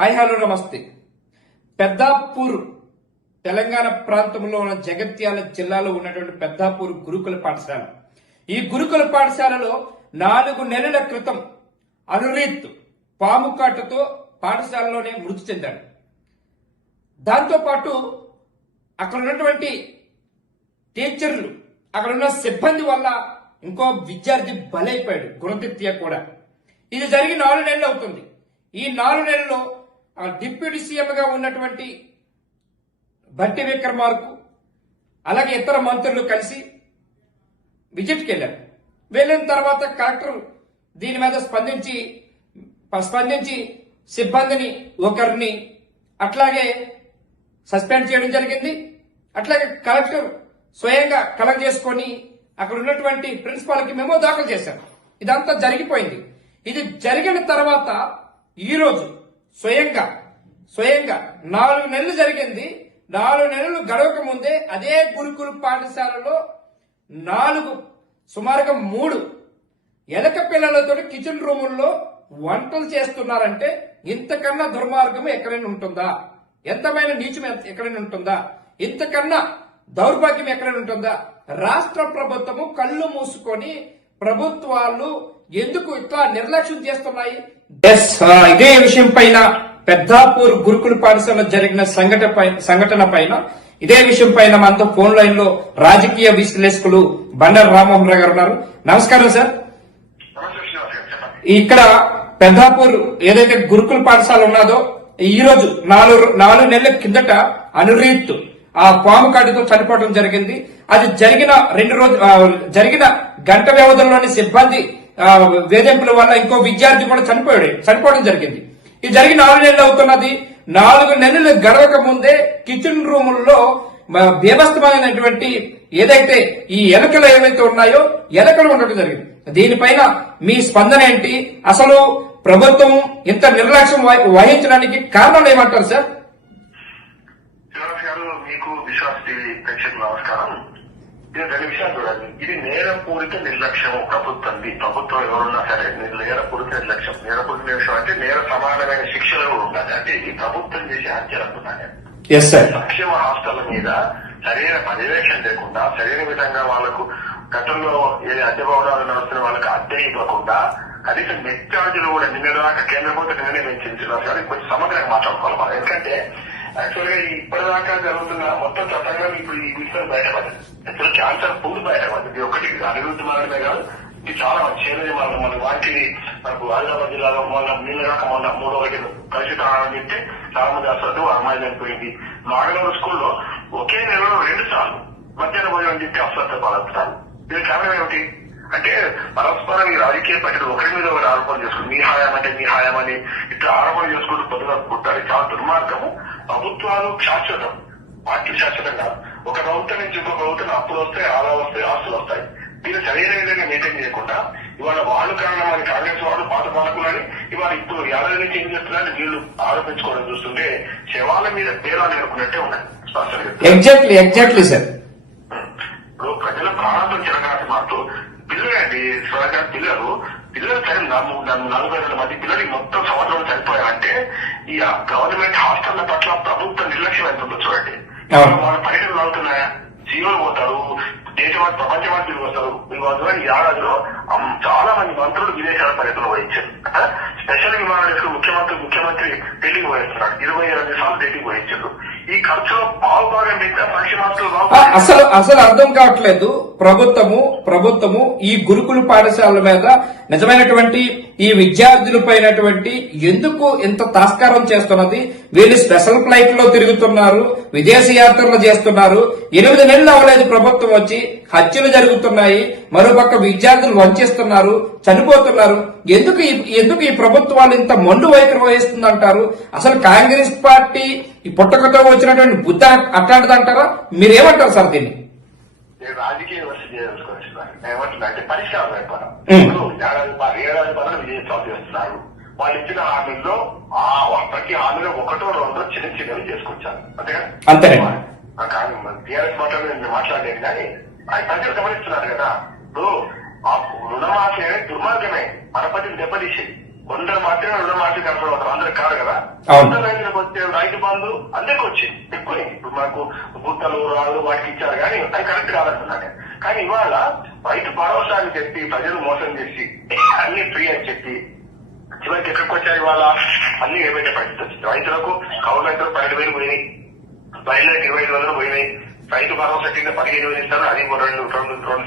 Hi hello నమస్తే. పెద్దాపూర్ తెలంగాణ ప్రాంతంలో ఉన్న జగిత్యాల జిల్లాలో ఉన్నటువంటి పెద్దాపూర్ గురుకుల పాఠశాల. ఈ గురుకుల పాఠశాలలో 4 నెలల క్రితం అనురీత్ పాము కాటుతో పాఠశాలలోనే మృతి చెందాడు. దాంతోపాటు అక్కడ ఉన్నటువంటి టీచర్లు, అక్కడ ఉన్న సిబ్బంది వల్ల ఇంకో విద్యార్థి బలైపోయాడు, గుణతిత్య కూడా. ఇది జరిగి 4 నెలలు అవుతుంది. ఈ 4 నెలల్లో డిప్యూటీ సీఎంగా ఉన్నటువంటి భట్టి విక్రమార్కు అలాగే ఇతర మంత్రులు కలిసి విజిట్కి వెళ్ళారు. వెళ్ళిన తర్వాత కలెక్టర్ దీని మీద స్పందించి సిబ్బందిని ఒకరిని అట్లాగే సస్పెండ్ చేయడం జరిగింది. అట్లాగే కలెక్టర్ స్వయంగా కలెక్ట్ చేసుకొని అక్కడ ఉన్నటువంటి ప్రిన్సిపాల్కి మెమో దాఖలు చేశారు. ఇదంతా జరిగిపోయింది. ఇది జరిగిన తర్వాత ఈ రోజు స్వయంగా 4 నెలలు జరిగింది. 4 నెలలు గడవక ముందే అదే గురుకుల పాఠశాలలో సుమారుగా 3 ఎలక పిల్లలతో కిచెన్ రూముల్లో వంటలు చేస్తున్నారంటే ఇంతకన్నా దుర్మార్గం ఎక్కడైనా ఉంటుందా? ఎంతమైన నీచం ఎక్కడైనా ఉంటుందా? ఇంతకన్నా దౌర్భాగ్యం ఎక్కడైనా ఉంటుందా? రాష్ట్ర ప్రభుత్వము కళ్ళు మూసుకొని ప్రభుత్వాలు ఎందుకు ఇట్లా నిర్లక్ష్యం చేస్తున్నాయి? ఇదే విషయం పైన పెద్దాపూర్ గురుకుల పాఠశాల జరిగిన సంఘటన పైన ఇదే విషయం పైన మనతో ఫోన్ లైన్ లో రాజకీయ విశ్లేషకులు బండారు రామ్మోహన్ రావు గారు ఉన్నారు. నమస్కారం సార్. ఇక్కడ పెద్దాపూర్ ఏదైతే గురుకుల పాఠశాల ఉన్నదో ఈ రోజు 4 నెలల కిందట అనురీత్ ఆ పాము కాటుతో చనిపోవడం జరిగింది. అది జరిగిన గంట వ్యవధిలోని సిబ్బంది వేధింపుల వల్ల ఇంకో విద్యార్థి కూడా చనిపోవడం జరిగింది. ఇది జరిగి 4 నెలలు అవుతున్నది. 4 నెలలు గడవక ముందే కిచెన్ రూముల్లో బీభత్సమైనటువంటి ఏదైతే ఈ ఎలకలు ఏవైతే ఉన్నాయో ఎలకలు ఉండటం జరిగింది. దీనిపైన మీ స్పందన ఏంటి? అసలు ప్రభుత్వం ఇంత నిర్లక్ష్యం వహించడానికి కారణాలు ఏమంటారు సార్? మీకు విశ్వాస టీవీ ప్రేక్షకులు నమస్కారం. ఇది 2 విషయాలు చూడండి. ఇది నేరపూరిత నిర్లక్ష్యం ప్రభుత్వంది. ప్రభుత్వం ఎవరున్నా సరే నేరపూరిత నిర్లక్ష్యం. నేరపూరిత నిర్లక్ష్యం అంటే నేర సమానమైన శిక్షలు ఉండాలి. అంటే ఈ ప్రభుత్వం చేసే హత్యలు అంటున్నాను. సంక్షేమ హాస్టళ్ల మీద సరైన పర్యవేక్షణ లేకుండా, సరైన విధంగా వాళ్లకు గతంలో ఏ అద్దె భవనాలు నడుస్తున్న వాళ్ళకి అద్దె ఇవ్వకుండా, కనీసం నెట్ ఛార్జీలు కూడా నిన్నదాకా కేంద్ర ప్రభుత్వం నిర్ణయించింది. కొంచెం సమగ్రంగా మాట్లాడుకోవాలి మనం. ఎందుకంటే యాక్చువల్ గా ఇప్పటిదాకా జరుగుతున్న మొత్తం చట్టంగా ఇప్పుడు ఈ విషయం బయటపడింది. యాక్చువల్ క్యాన్సర్ పూలు బయటపడింది. ఇది ఒకటి అభివృద్ధి మాత్రమే కాదు, ఇది చాలా మంచి చేయాలి. మన వాటిని మనకు ఆదిలాబాద్ జిల్లాలో నీళ్ళు కాక మొన్న 3 కలుషిత ఆహారం తింటే చాలా మంది అసలు అమ్మాయి చనిపోయింది. నాగనూరు స్కూల్లో ఒకే నెలలో 2 సార్లు మధ్యాహ్న భోజనం చెప్పి అస్వస్థ పాలవుతారు. దీని కారణం ఏమిటి అంటే పరస్పరం ఈ రాజకీయ పార్టీలు ఒకరి మీద ఒకరు ఆరోపణలు చేసుకుంటారు. మీ హాయం అంటే మీ హాయం అని ఇట్లా ఆరోపణలు చేసుకుంటూ పొద్దుగా పుట్టారు. చాలా దుర్మార్గము. ప్రభుత్వాలు శాశ్వతం, పార్టీలు శాశ్వతం కాదు. ఒక ప్రభుత్వం నుంచి ఇంకో ప్రభుత్వం అప్పులు వస్తాయి, ఆదాలు వస్తాయి, ఆస్తులు వస్తాయి. దీన్ని సరైన విధంగా మెయింటైన్ చేయకుండా ఇవాళ వాళ్ళు కారణం అని కాంగ్రెస్ వాళ్ళు పాత పాలకులని ఇవాళ ఇప్పుడు 50 నుంచి ఏం చేస్తున్నారని వీళ్ళు ఆరోపించుకోవడం చూస్తుంటే శవాల మీద పేరాలు నేర్పుకున్నట్టే ఉన్నాయి. Exactly sir. ఇప్పుడు ప్రజల ప్రాణాలతో జరగాల్సిన మాటూ పిల్లలండి. స్వరంగా పిల్లలు సరే 40,000 మంది పిల్లలు మొత్తం సంవత్సరం చనిపోయారంటే ఈ గవర్నమెంట్ హాస్టళ్ల పట్ల ప్రభుత్వ నిర్లక్ష్యం అవుతుందో చూడండి. వాళ్ళ పర్యటనలు అవుతున్నాయా? జీవోలు పోతారు, దేశవాటి ప్రపంచవాటి తిరిగి వస్తారు. ఈ ఏడాదిలో చాలా మంది మంత్రులు విదేశాల పర్యటనలు వహించారు. స్పెషల్ విమానాలు వేసుకుని ముఖ్యమంత్రి ఢిల్లీకి వహిస్తున్నాడు. 22 సార్లు ఢిల్లీకి వహించారు. ఈ ఖర్చులో భాగం మిగతా అసలు అర్థం కావట్లేదు. ప్రభుత్వము ఈ గురుకుల పాఠశాలల మీద నిజమైనటువంటి ఈ విద్యార్థులపైనటువంటి ఎందుకు ఇంత తాస్కారం చేస్తున్నది? వీళ్ళు స్పెషల్ ఫ్లైట్ లో తిరుగుతున్నారు, విదేశీ యాత్రలు చేస్తున్నారు. 8 నెలలు అవ్వలేదు ప్రభుత్వం వచ్చి, హత్యలు జరుగుతున్నాయి. మరోపక్క విద్యార్థులు వంచిస్తున్నారు, చనిపోతున్నారు. ఎందుకు ఈ ప్రభుత్వాలు ఇంత మొండు వైఖరి వహిస్తుందంటారు? అసలు కాంగ్రెస్ పార్టీ ఈ పుట్టకతో వచ్చినటువంటి బుద్ధ అట్లాంటిదంటారా? మీరేమంటారు సార్ దీన్ని? రాజకీయ ఏమంటుందంటే పరిష్కారం అయిపోవడం. ఏడాది పనులు విజయోత్సవం చేస్తున్నారు. వాళ్ళు ఇచ్చిన హామీల్లో ప్రతి హామీలో 1-2 చిన్నవి చేసుకొచ్చారు. అంతేగా టీఆర్ఎస్ మాట్లాడలేదు కానీ ఆయన ప్రజలు గమనిస్తున్నారు కదా. ఇప్పుడు రుణమాఫీ అనేది దుర్మార్గమే, పరపతిని దెబ్బతీసేది. కొందరు మాత్రమే రుణమాఫీ కనపడవుతారు, అందరికి కాదు కదా. అవును. కొందరు రైతులకు వచ్చే రైతు బంధు అందరికి వచ్చింది, ఎక్కువైంది. ఇప్పుడు మనకు గుట్టలు రాళ్ళు వాటికి ఇచ్చారు కానీ అది కరెక్ట్ కాదంటున్నాను. కానీ ఇవాళ రైతు భరోసా అని చెప్పి ప్రజలు మోసం చేసి అన్ని ఫ్రీ అని చెప్పి చివరికి ఎక్కడికి వచ్చారు ఇవాళ అన్ని ఏమైతే పరిస్థితి వచ్చింది. రైతులకు కౌలు రైతులు 12,000 పోయినాయి, బయలుదేరి 25,000 పోయినాయి. రైతు భరోసా కింద 15,000 ఇస్తారు, అది రెండు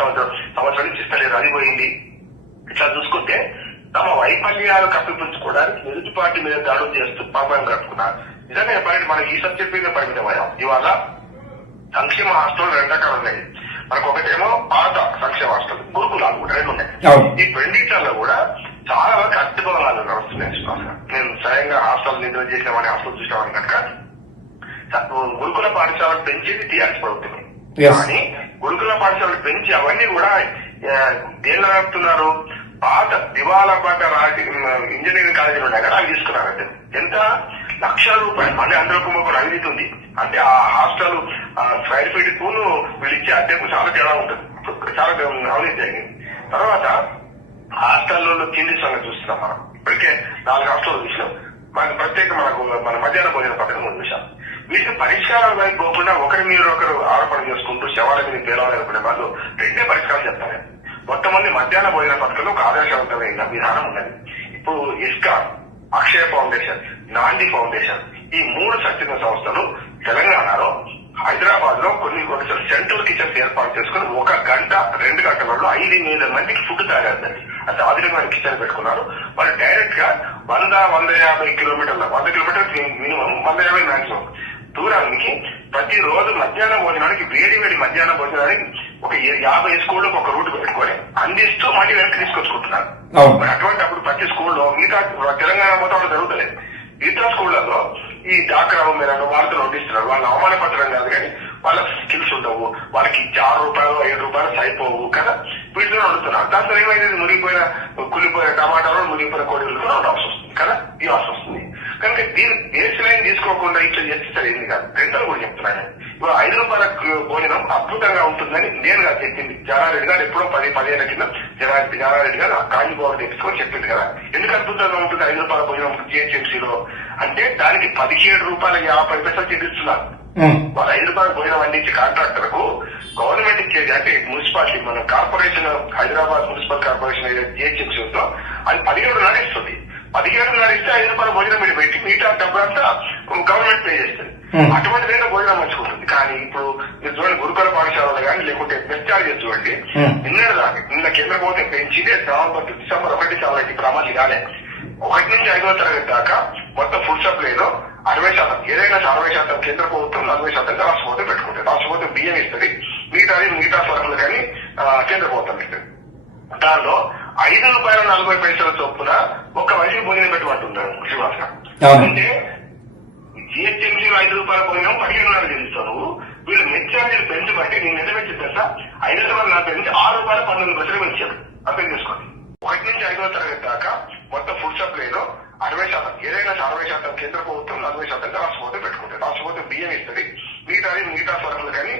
సంవత్సరాల నుంచి ఇస్తలేదు, అది పోయింది. ఇట్లా చూసుకుంటే తమ వైఫల్యాలు కప్పిపుచ్చుకోవడానికి ఎదుటి పార్టీ మీద దాడులు చేస్తూ పాపం కట్టుకున్నారు. నిజంగా చెప్పాలంటే మనకి ఈ సబ్జెక్ట్ మీద పరిమితమయ్యాం. ఇవాళ సంక్షేమ హాస్టల్ 2 రకాలు ఉన్నాయి. మనకు ఒకటేమో పాత సంక్షేమ హాస్టల్, గురుకులాలు కూడా 2 ఉన్నాయి. ఈ రెండింటిలో కూడా చాలా వరకు అడ్డుకోవాలని నడుస్తున్నాయి. నేను స్వయంగా హాస్టల్ నిద్ర చేసామని హాస్టల్ చూసామని కనుక గురుకుల పాఠశాలను పెంచేది టీఆర్ఎస్ ప్రభుత్వం. కానీ గురుకుల పాఠశాలను పెంచి అవన్నీ కూడా దేనిలో నడుపుతున్నారు, పాత దివాలా పడ్డ ఇంజనీరింగ్ కాలేజీలు ఉన్నాయి కదా అవి తీసుకున్నారంటే ఎంత లక్షల రూపాయలు. మళ్ళీ అందులో కూడా అవినీతి ఉంది. అంటే ఆ హాస్టల్ స్క్వేర్ ఫీట్ కూను వీళ్ళు ఇచ్చే అద్దెకు చాలా తేడా ఉంటుంది, చాలా అవినీతి జరిగింది. తర్వాత హాస్టల్లో కింది సంగతి చూస్తున్నాం మనం. ఇప్పటికే 4 హాస్టల్ చూసినాం. మనకు ప్రత్యేక మన మధ్యాహ్న భోజన పథకం ముందు చూసాం. వీటికి పరిష్కారాల వైపు పోకుండా ఒకరి మీద ఒకరు ఆరోపణ చేసుకుంటూ శవాల మీద పేలాలనుకునే వాళ్ళు 2 పరిష్కారం చెప్తారు. కొంతమంది మధ్యాహ్న భోజన పథకంలో ఒక ఆదర్శవంతమైన విధానం ఉన్నది. ఇప్పుడు ఇస్కాన్, అక్షయ ఫౌండేషన్, నాంది ఫౌండేషన్ ఈ 3 స్వచ్ఛంద సంస్థలు తెలంగాణలో హైదరాబాద్ లో కొన్ని సెంట్రల్ కిచెన్స్ ఏర్పాటు చేసుకుని 1 గంట 2 గంటలలో 5,000 మందికి ఫుడ్ తయారవుతుంది. అది ఆధునికమైన కిచెన్ పెట్టుకున్నారు. వాళ్ళు డైరెక్ట్ గా 100-150 కిలోమీటర్ల 100 కిలోమీటర్లు మినిమం, 150 మాక్సిమం దూరానికి ప్రతి రోజు మధ్యాహ్న భోజనానికి వేడి మధ్యాహ్న భోజనానికి ఒక 50 స్కూళ్ళకు ఒక రూట్ పెట్టుకొని అందిస్తూ మళ్ళీ వెనక్కి తీసుకొచ్చుకుంటున్నారు. అటువంటి అప్పుడు ప్రతి స్కూల్లో మిగతా తెలంగాణ మొత్తం జరుగుతలేదు. మిగతా స్కూళ్లలో ఈ డాక్రా మీరు వార్తలు వడ్డిస్తున్నారు. వాళ్ళ అవమానపత్రం కాదు కానీ వాళ్ళ స్కిల్స్ ఉండవు. వాళ్ళకి ఇచ్చే 6 రూపాయలు 7 రూపాయలు సరిపోవు కదా, వీటిలో వండుతున్నారు. దాంతో ఏమైతే మునిగిపోయిన కులిపోయిన టమాటాలు, మునిగిపోయిన కోడిగుడ్లు వండాల్సి వస్తుంది కదా, ఇవ్వాల్సి వస్తుంది. కనుక దీని బేస్ లైన్ తీసుకోకుండా ఇట్లా చేస్తే సరైంది కాదు. రెండో కూడా చెప్తున్నాను, ఇప్పుడు 5 రూపాయల భోజనం అద్భుతంగా ఉంటుందని నేను కాదు చెప్పింది. జనారెడ్డి గారు ఎప్పుడో 10 ఏళ్ల కింద జనారెడ్డి గారు కాంజీబాబు తెచ్చుకొని చెప్పింది కదా. ఎందుకు అద్భుతంగా ఉంటుంది 5 రూపాయల భోజనం జిహెచ్ఎంసీలో అంటే దానికి 17.50 చెల్లిస్తున్నారు. వాళ్ళు 5 రూపాయల భోజనం అందించి కాంట్రాక్టర్ కు గవర్నమెంట్ ఇచ్చేది అంటే మున్సిపాలిటీ మన corporation Hyderabad municipal corporation GHMC ఉందో అది 17.5 ఇస్తుంది. 17.5 ఇస్తే 5 రూపాయల భోజనం మీరు పెట్టి మిగతా డబ్బులంతా గవర్నమెంట్ పే చేస్తుంది. అటువంటి వేరే భోజనం మంచుకుంటుంది. కానీ ఇప్పుడు మీరు చూడండి గురుకుల పాఠశాలలో కానీ లేకుంటే బెస్ట్ చార్జెస్ చూడండి. నిన్న కేంద్ర ప్రభుత్వం పెంచింది డిసెంబర్ 1 చాలా ఇప్పుడు అమలు కాలే. 1 నుంచి 5వ తరగతి దాకా మొత్తం ఫుడ్ సప్లైలో 60%, ఏదైనా 60% కేంద్ర ప్రభుత్వం, 40% రాష్ట్ర ప్రభుత్వం పెట్టుకుంటుంది. రాష్ట్ర ప్రభుత్వం బియ్యం ఇస్తుంది, మిగతా సరుకులు కానీ కేంద్ర ప్రభుత్వం ఇస్తుంది. దానిలో 5 రూపాయల 40 పైసల చొప్పున ఒక మనిషికి భోజనం పెట్టమంటున్నారు శ్రీనివాస్ గారు. అంటే జిహెచ్ఎంసీలో 5 రూపాయల భోజనం 17.5 చెల్లిస్తావు. వీళ్ళు మెస్ ఛార్జీలు పెంచబట్టి నేను ఎంత పెంచి తెలుసా 5 రూపాయలు 40 నుంచి 6 రూపాయల 19 పైసలు పెంచారు. అర్థం చేసుకోండి. 1 నుంచి 5వ తరగతి దాకా మొత్తం ఫుడ్ సప్లైలో 60%, ఏదైనా 60% కేంద్ర ప్రభుత్వం, 40% రాష్ట్ర ప్రభుత్వం పెట్టుకుంటుంది. రాష్ట్ర ప్రభుత్వం బియ్యం ఇస్తుంది, మిగతా సరుకులు కానీ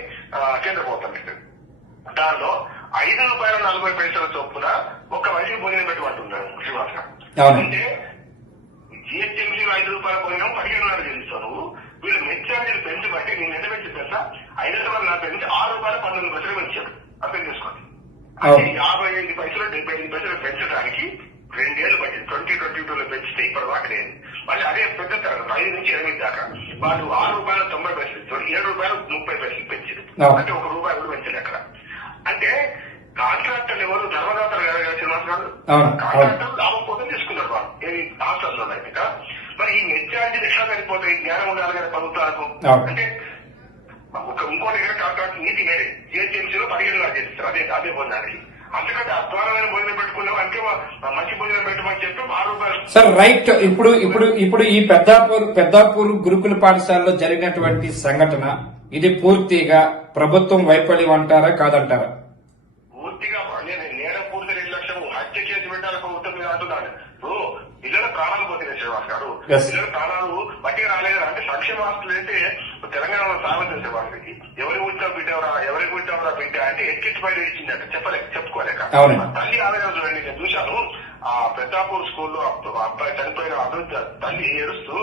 కేంద్ర ప్రభుత్వం ఇస్తుంది. దానిలో 5 రూపాయల 40 పైసల చొప్పున ఒక మనిషికి భోజనం పెట్టమంటున్నారు శ్రీనివాస్ గారు. అంటే జిహెచ్ఎంసీలో 5 రూపాయల భోజనం 17.5 చెల్లిస్తావు. వీళ్ళు మెస్ ఛార్జీలు పెంచబట్టి నేను ఎంత పెంచి తెలుసా 5 రూపాయల 40 నుంచి 6 రూపాయల 19 పైసలు పెంచారు. అర్థం చేసుకోండి. అంటే 55 పైసలు 75 పైసలు పెంచడానికి 2 ఏళ్లు పట్టింది. 2022లో పెంచితే ఇప్పటి దాకా లేదు. మళ్ళీ అదే పెద్ద తరగతి 5 నుంచి 8 దాకా వాళ్ళు 6 రూపాయల 90 పైసలు ఇస్తారు, 7 రూపాయల 30 పైసలు పెంచారు. అంటే 1 రూపాయి కూడా పెంచలేదు అక్కడ. అంటే కాంట్రాక్టర్లు ఎవరు ధర్మదాతలు కదా శ్రీనివాస్ గారు, కాంట్రాక్టర్లు లాభం కోసం తీసుకున్నారు వాళ్ళు ఏది హాస్టల్లో అయితే. మరి ఈ మెస్ ఛార్జీలు ఎట్లా సరిపోతాయి, జ్ఞానం ఉండాలి కదా ప్రభుత్వాలకు. అంటే ఇంకో దగ్గర కాంట్రాక్ట్ నీతి వేరే జిహెచ్ఎంసీలో 17.5 చేస్తారు అదే భోజనానికి. అంతకంటే అద్వారమైన భోజనం పెట్టుకున్నాం అంటే మంచి భోజనం పెట్టమని చెప్పి 6 రూపాయలు. Sir right. ఇప్పుడు ఈ పెద్దాపూర్ గురుకుల పాఠశాలలో జరిగినటువంటి సంఘటన ఇది పూర్తిగా ప్రభుత్వం వైఫల్యం అంటారా కాదంటారా? పూర్తిగా నేరం పూర్తి నిర్లక్ష్యం, హత్య చేసి పెట్టాలి ప్రభుత్వం మీద అంటున్నాను. ఇప్పుడు పిల్లల ప్రాణాలు పోతున్నాయి శ్రీనివాస్ గారు. పిల్లల ప్రాణాలు బట్టి రాలేదు అంటే సంక్షేమ హాస్టల్ అయితే తెలంగాణలో సాగుతుంది. వాళ్ళకి ఎవరికి పుట్టావు బిడ్డ అంటే ఎక్కించి బయట ఇచ్చిందట చెప్పుకోలేక. తల్లి ఆవేదన చూడండి. నేను చూశాను ఆ పెద్దాపూర్ స్కూల్లో అబ్బాయి చనిపోయిన అభివృద్ధి తల్లి ఏడుస్తూ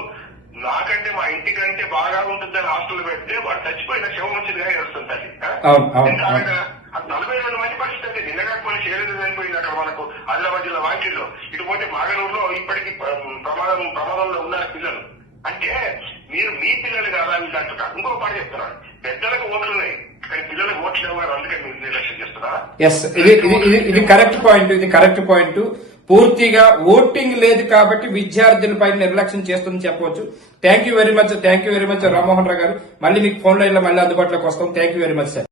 నాకంటే మా ఇంటికంటే బాగా ఉంటుందని హాస్టల్ పెడితే వాడు చచ్చిపోయిన శవం వచ్చిందిగా ఏడుస్తుంది తల్లి. అవును, అవును, అవును. 42 మంది పరిస్థితి అంటే నిన్నగా కొన్ని చేయలేదు చనిపోయింది అక్కడ మనకు ఆదిలాబాద్ జిల్లా వాకిల్లో. ఇటు పోతే మాగనూరులో ఇప్పటికీ ప్రమాదంలో ఉన్నారు పిల్లలు. అంటే మీరు మీ పిల్లలు కాదా మీకు అంటున్నారు. ఇంకో పాట చెప్తున్నాను, పెద్దలకు ఓట్లు ఉన్నాయి కానీ పిల్లలకు ఓట్లు లేవు గారు, అందుకే మీరు నిర్లక్ష్యం చేస్తున్నారా? ఎస్, ఇది కరెక్ట్ పాయింట్. ఇది కరెక్ట్ పాయింట్. పూర్తిగా ఓటింగ్ లేదు కాబట్టి విద్యార్థులపై నిర్లక్ష్యం చేస్తుందని చెప్పవచ్చు. Thank you very much Rammohan Rao garu. మళ్ళీ మీకు ఫోన్ లైన్ లో మళ్ళీ అందుబాటులోకి వస్తాం. Thank you very much sir.